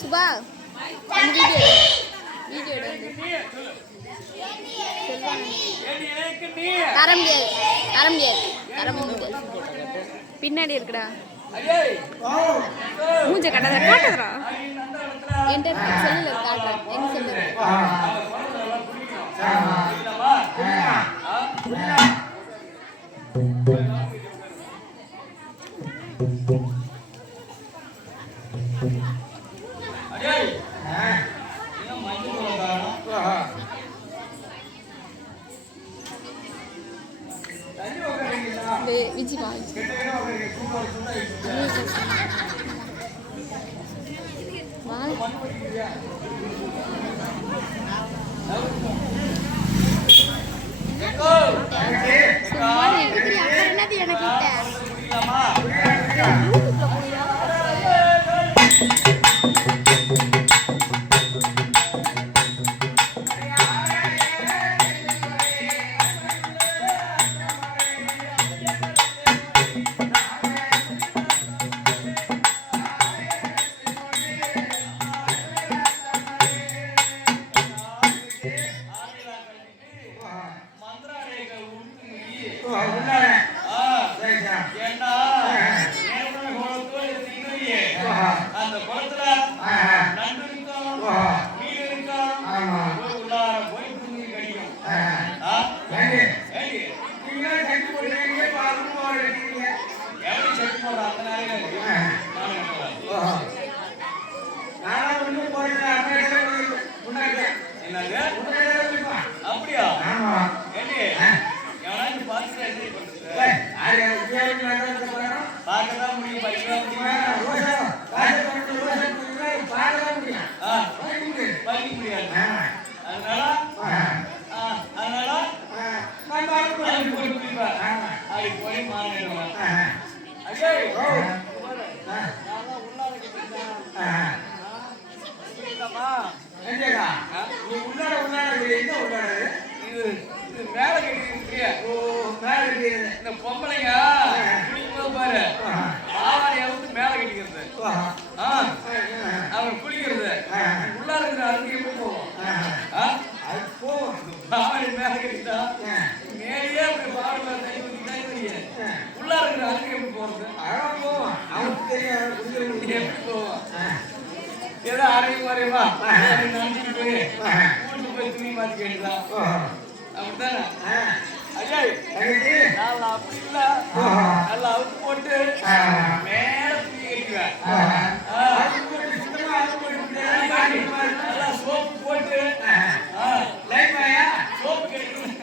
Subha video தர முடியாது பின்னாடி இருக்குடா மூஞ்ச கட்டாத காட்டுறா என்கிட்ட செல்லுல காட்டுறேன் என்ன செல்லுல விஜிமா என்னது எனக்கு அப்படியா பார்க்கதான் முடியும் படிக்கலாம் படிக்க முடியாது அதனால அது போய் மாறிடுவாங்க மேல கட்டிருக்கிய இந்த பொம்பளைங்க குளிக்கும்போது பாரு ஆவாரியா வந்து மேல கட்டிக்கிறது அவன் குளிக்கிறது உள்ளார இருக்கிற அருகே போவோம் பாவாடி மேல கட்டிட்டா மேலேயே பாவாடி உள்ளார இருக்கிற அருகே எப்படி போறது போவோம் அவனுக்கு தெரியும் எப்படி போவோம் ஏதோ அரையும் வரையுமா நினைச்சிட்டு போய் வீட்டுக்கு போய் துணி மாத்தி கேட்டுதான் அப்படித்தானே நல்லா அப்படி இல்ல நல்லா அவுத்து போட்டு மேல துணி கட்டிக்குவேன் நல்லா சோப்பு போட்டு சோப்பு கிடைக்கும்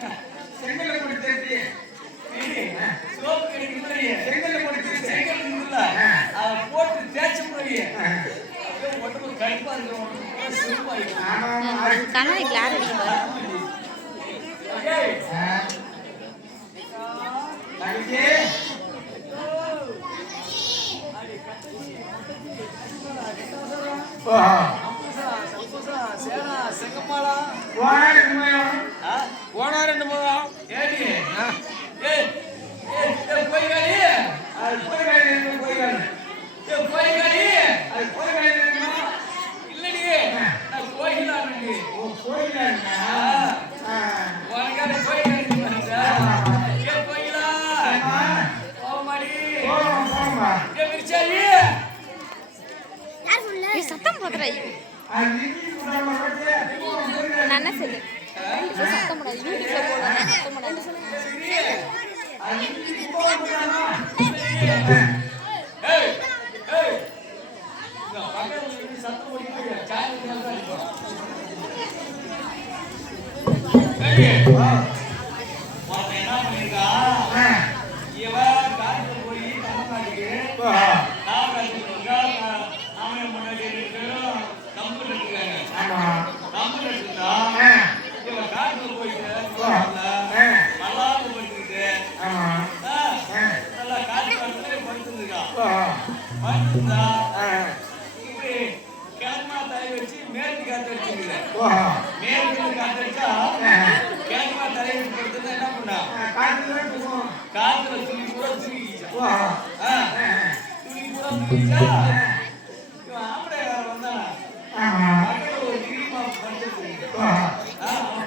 செங்கல்ல போட்டு தேர்த்தி சோப்பு கிடைக்கும் செங்கல்ல போட்டு செங்கல் இருக்குல்ல அதை போட்டு தேய்ச்ச முடிய உடம்பு கடுப்பா இருக்கிற சேனா செங்கம்மாளா போனா 2 மாதம் ஏடி போய்காடி போய்காடி இல்லடி நான் போய்களாடி உனக்கான போய்காடி போய்களா போமாடி விரிச்சாடி சத்தம் போடுறாய் நான் என்ன சொல்லு சத்தம் போடாது யூடியூப்ல போடுறேன் சத்தம் போடாது மேற்கு காத்தடிச்சா கேட்கமா தலையை படுத்துனா என்ன பண்ணா காத்துல துணி பூரா தூக்கிச்சா துணி பூரா தூக்கிச்சா இவன் ஆம்பளை வேற வந்தானா பக்கத்துல ஒரு கிரிமா படுத்துருக்கு அவன்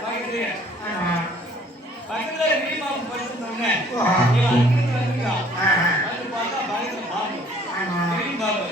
பக்கத்துல கிரிமா படுத்துனோடனே இவன் அங்கிருந்து வந்துருக்கான் வந்து பார்த்தா பயத்துல பாம்பு கிரி பாம்பு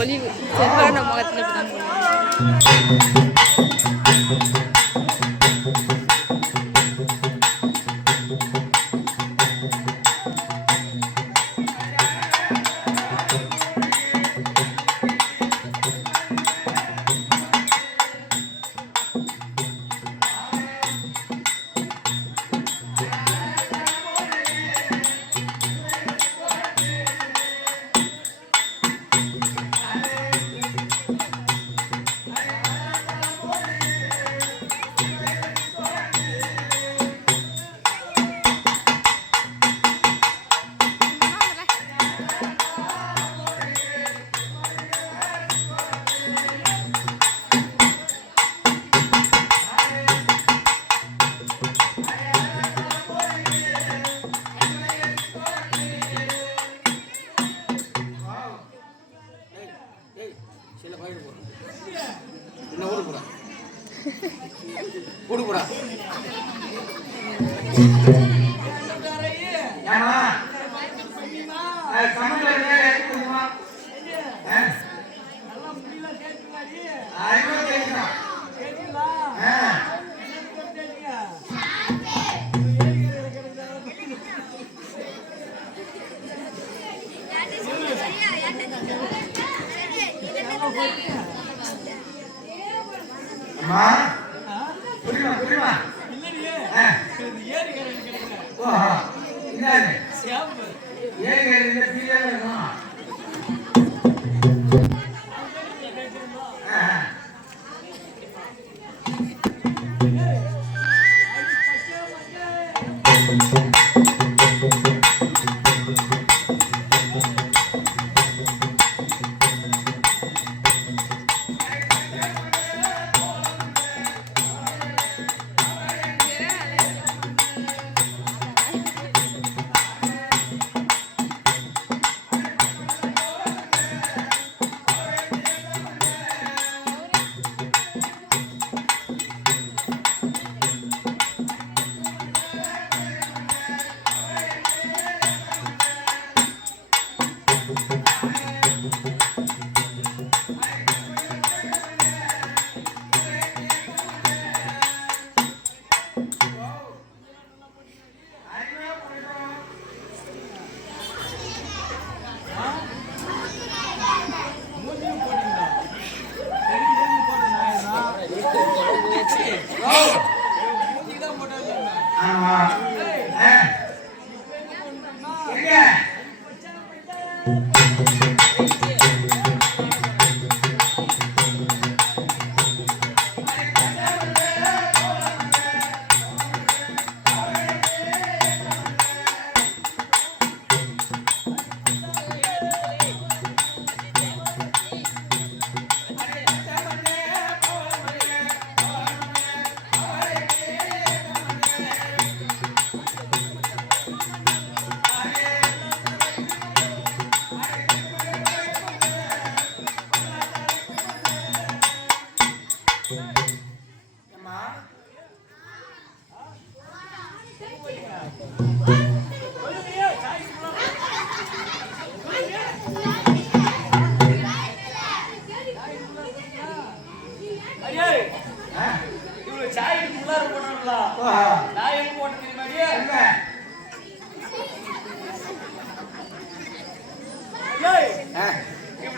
ஒலிவு செவ்வான முகத்தில் தான்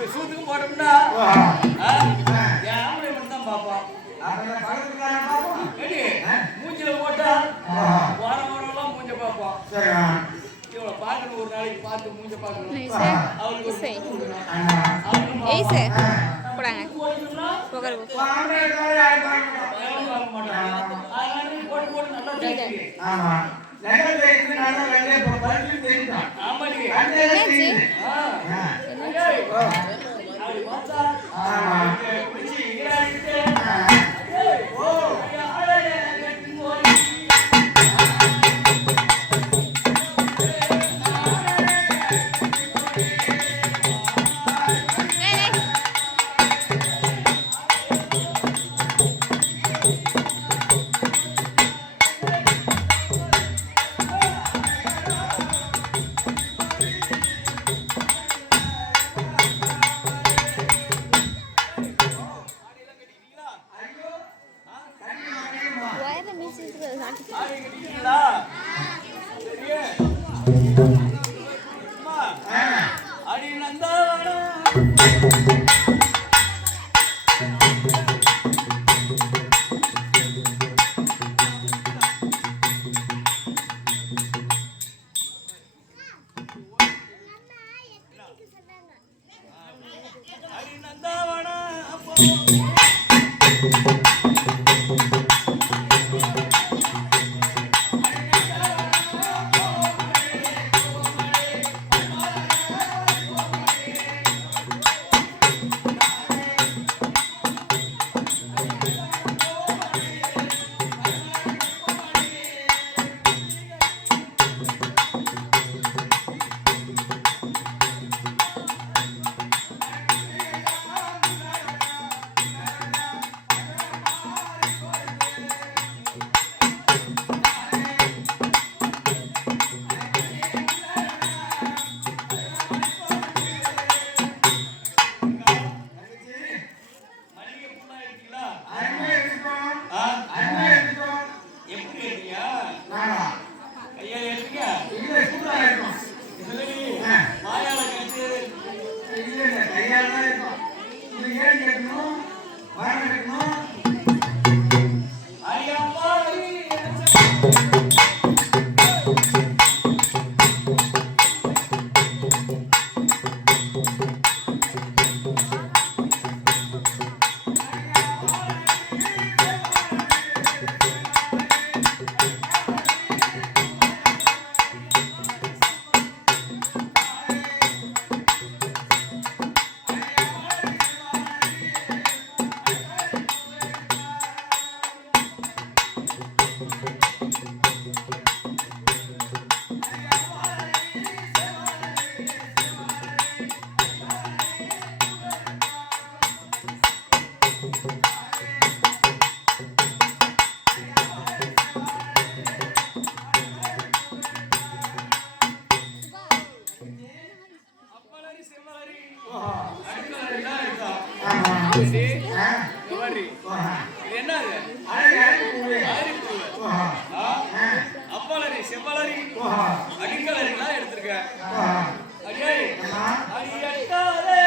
இப்ப சூத்துக்கு போட்டோம்னா என் ஆம்பளை மட்டும் தான் பார்ப்போம். ஏடி மூஞ்சில போட்டா வாரம் மூஞ்ச பார்ப்போம். இவ்வளவு பார்க்கணும், ஒரு நாளைக்கு பார்த்து மூஞ்ச பார்க்கணும். அவளுக்கு அப்பளரி செவ்வளரி அடிக்கலரிலாம் எடுத்திருக்கேன். அடியே அடியட்டாரே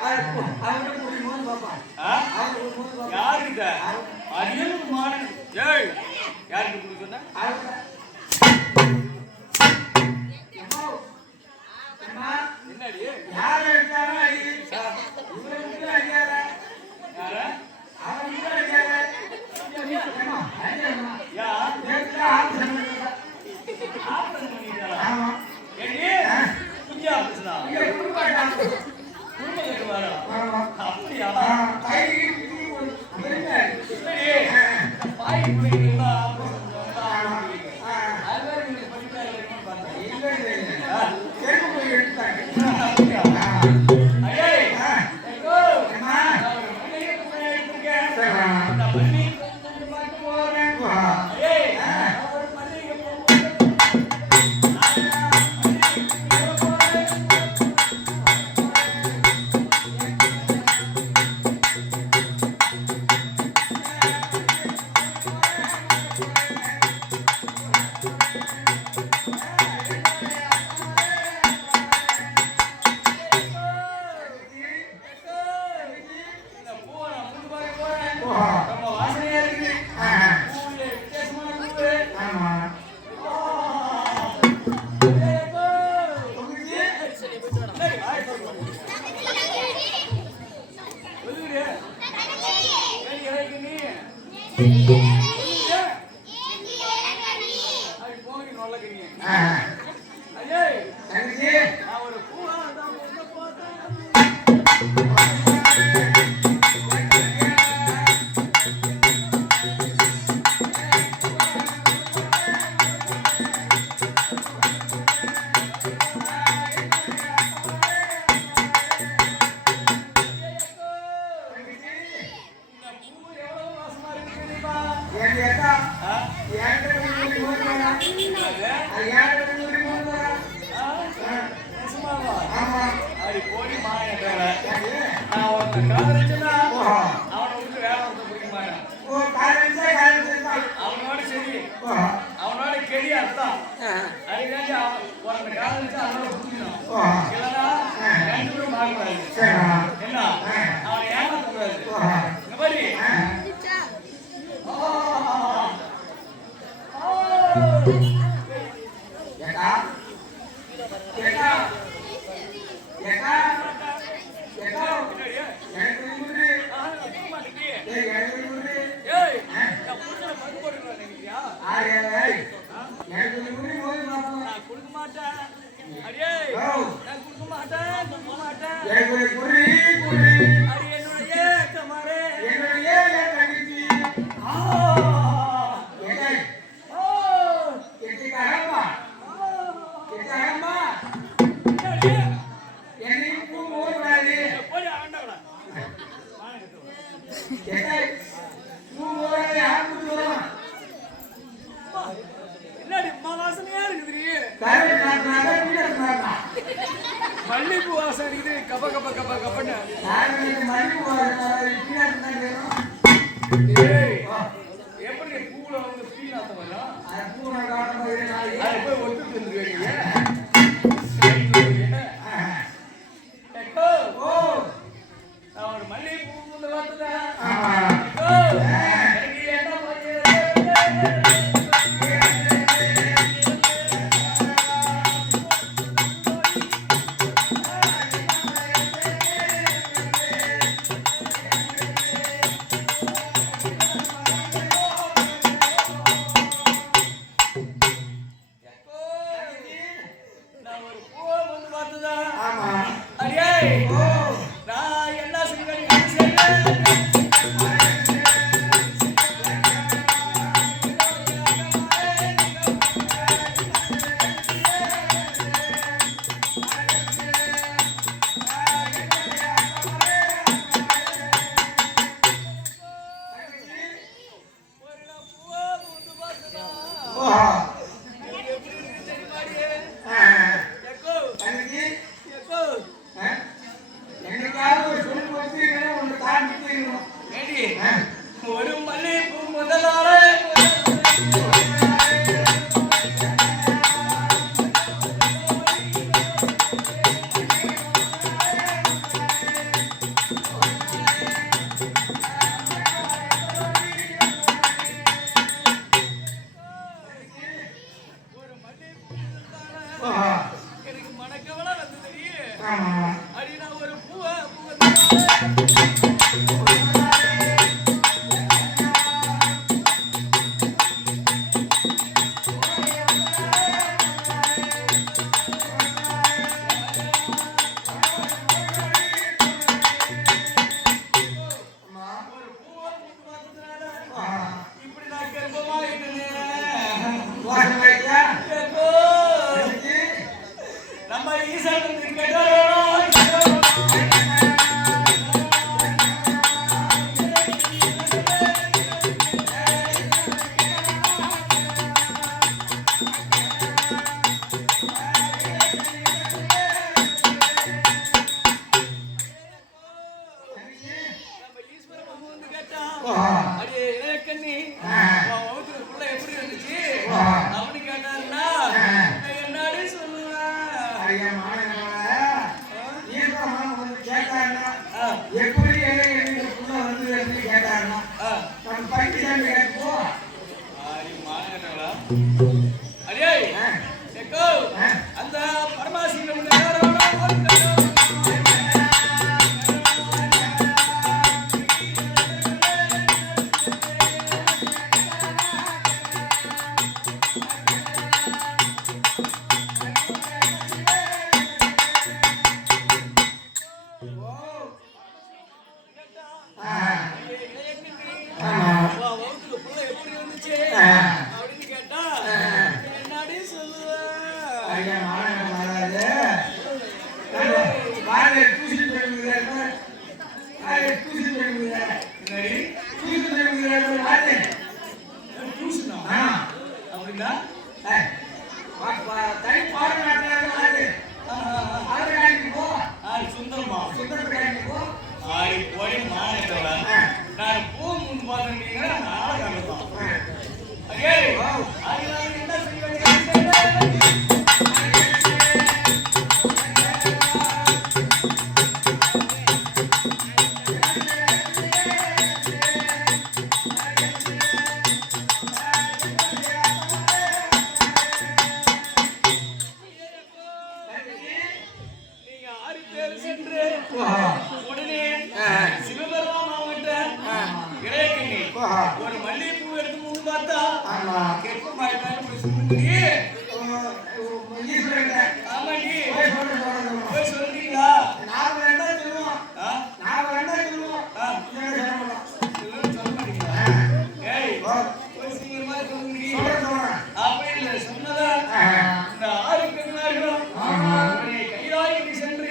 அவன்கிட்ட குடிக்கும்போது பார்ப்பான். அவன்கிட்ட குடிக்கும்போது பார்ப்பான். யாருக்கிட்ட அரியல் மாடன் ஏய் யாருக்கு கொடுக்க சொன்ன என்னடி யார் எடுத்தாலும் அடி. இவனுக்கு அடியாத. யார அவனுக்கு அடியாத. ஏம்மா, அடியாதம்மா. யா நேத்துல ஆபரேஷன் பண்ணிருக்கா. ஆபரேஷன் பண்ணிட்டாரா ஆமா. ஏடி குஞ்சு ஆபரேஷனா இங்க குடுப்பாடா. குடும்ப கட்டு வரா ஆமா. அப்படியா கைக்கு குடி போடு. என்ன? இல்லடி பாய் குடிக்கிறீங்களா ஆபரேஷன் ஆ. அது வேற நீங்க படிக்காத பார்த்தேன் இல்ல இல்ல. கேக்கு போய் எடுத்தாங்க. அப்படியா ஆ. ஐயே ஆ. எங்கோ அம்மா. நான் ஒரு மண்ணையை போய் எடுத்துக்கேன் சரிம்மா. நான் பண்ணி கொஞ்சம் பார்த்து போறேன் வா. ஏய் நான் ஒரு மண்ணையை போறேன் இந்த பூவை நான் மூணு பாய் போறேன் வா. ரொம்ப வாசனையா இருக்குது ஆ. பூவுல வித்தியாசமான பூவு ஆமா. ஏகோ உங்களுக்கு ஏய் ஆய் சொல்லுங்க ஒதுரு ஏய் இறங்கி நீ அது போங்க நல்லக்கறீங்க ஆ. ஐயே தங்கச்சி நான் ஒரு பூவா தான் உள்ள போட்டேன் இந்த பூ எவ்வளவு வாசமா இருக்கு தெரியுமா என் ஏக்கா ஆ? ஏன்டா குடி போடுறா? அது? அது ஏன்டா குடி போடுறா? ஆ? நிஜமாவா? ஆமா. அடி போடி மாயன்றவ. யாரு? நான் ஒருத்தன் காதலிச்சேன்னா, ஓஹோ. அவனை விட்டு வேற ஒருத்தன் பிடிக்க மாட்டேன். ஓ காலேஜ் தான். அவனோட சரி, ஓஹோ. அவனோட கெடி அர்த்தம். அதுக்காண்டி ஒருத்தன் காதலிச்சா அவனோட பிடிக்கணும். ஓஹோ. இல்லைன்னா, ரெண்டு பேரும் பார்க்கக்கூடாது. சரிம்மா. என்ன? அவனை ஏமாத்தக்கூடாது. ஓஹோ. இங்க பாரு. ஆ. ஆ. ஆ. ஏக்கா ஏக்கா ஏக்கா ஏக்கா என்னடியே? எனக்கு குடி ஆ, நான் போக மாட்டேங்கிறியே. ஏய் எனக்கு குடி ஏய், நான் புருஷனை பங்கு போட்டுக்கிறேன் நினைக்கிறியா? ஆரே எனக்கு குடி போய் பாப்போம். நான் கொடுக்க மாட்டேன். அடியே, ஓ. நான் கொடுக்க மாட்டேன், கொடுக்க மாட்டேன். எனக்கு குடி அடி என்னுடைய ஏக்கமாரே. என்னுடைய தங்கச்சி ஆ. ஏய் ஆ. கெட்டிக்காரம்மா ஆ. கெட்டிக்காரம்மா என்னடி? என்னை பூ போடுறாரு போடி ஆண்டவளா. ஏய் பூ போடுறாரு யார் போடுறா அம்மா, என்னடி அம்மா வாசனையா இருக்குதுடி. தாரை காட்டுறாங்க வீரறாங்க மல்லிப்பூ வாசனை இருக்குது. கப கப கப கபன்னு. தாரை மணி போடுறாரு வீரறாங்க ஏய், எப்படி பூவுல வந்து ஃபீல் ஆத்த வரும்? அது பூ நான் காட்டும் போது நான் அதை போய் ஒட்டுட்டு வந்துருக்கீங்க. ஓ நான் ஒரு மல்லிகைப்பூ வந்து பார்த்தேன். ஆமா எனக்கு என்ன பண்ணுறது? ஒரு பூவை பூத்து பார்த்ததுனால இப்படி நான் கர்ப்பமா இருந்தேனே. கேக்கோ. நம்ம ஈசன் வந்து கேட்டாரோ. நம்ம ஈஸ்வரன் வந்து வந்து கேட்டான். அடே இளையக்கண்ணி, உன் வகுத்துல புள்ள எப்படி இருந்துச்சு? அவனு கேட்டாருன்னா, நான் என்னடி சொல்லுவேன்? எப்படி எங்களுக்குள்ள வந்து கேட்டாருன்னா ஆ. நம்ம பைக்கில் கேட்போ ஆடி மாங்கனடா. அடேய், கேக்கோ. அந்த பரமாசிங்க முன்ன யாரோடா ஓடுறா? அப்படின்னு கேட்டா என்னடி சொல்லுவேன்? ஐயா மாணவ மாறாது வாழை தூசி போயிருந்தாரு வாழை தூசி போயிருந்தாரு என்னடி? தூசி போயிருந்தாரு வாழை டியூஷனா? அப்படின்னா தனி பாட மாட்டாரு வாழை ஆறு காய்க்கு போ சுந்தரமா சுந்தர காய்க்கு போ ஆடி போய் மானேட்டவா நான் பூ முன் பார்த்தீங்கன்னா நாடகம் தான். அடே அதனால என்ன செய்வேன்? நீங்க 6 பேர் சென்று உடனே சிவபெருமான் மாவட்ட இளையக்கண்ணி ஒரு மல்லிகைப்பூ எடுத்து முன் பார்த்தா கெப்பமாயிட்டான்னு சொல்லி ஆமாடி போய் சொல்றீங்களா? நாம என்ன சொல்லுவோம் ஆ? நாம என்ன சொல்லுவோம் ஆ? சொல்ல மாட்டோம் சொல்ல மாட்டீங்களா? ஏய் போய் சீக்கிரமா சொல்லுங்க. சொல்றேன் அப்படி இல்லை சொன்னதா இந்த 6 கண்ணார்களும் உடனே கைலாயத்தை சென்று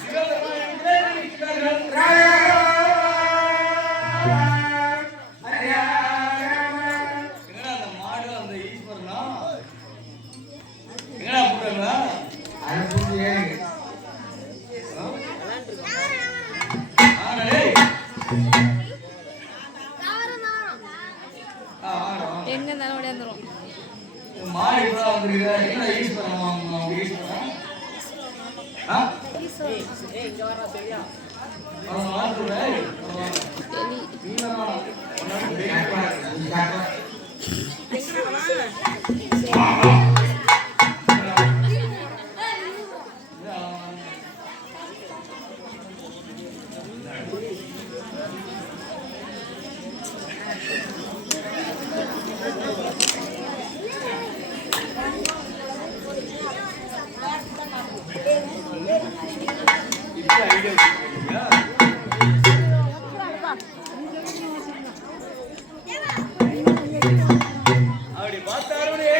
சிவபெருமானை இருக்கிறார்கள். எங்கடா அந்த மாடு அந்த ஈஸ்வரனா எங்கடா போறாங்களா? எங்க இருந்தாலும் ஓடியாந்துரும். மாடு இப்பதான் வந்திருக்குதா? என்ன ஈஸ்வரன் அவங்க ஈஸ்வரன்? ஆ? அவன் மாட்டுல எலி. நீலமான இப்ப ஐடியா வச்சிருக்கீங்களா? அப்படி பார்த்தாருடைய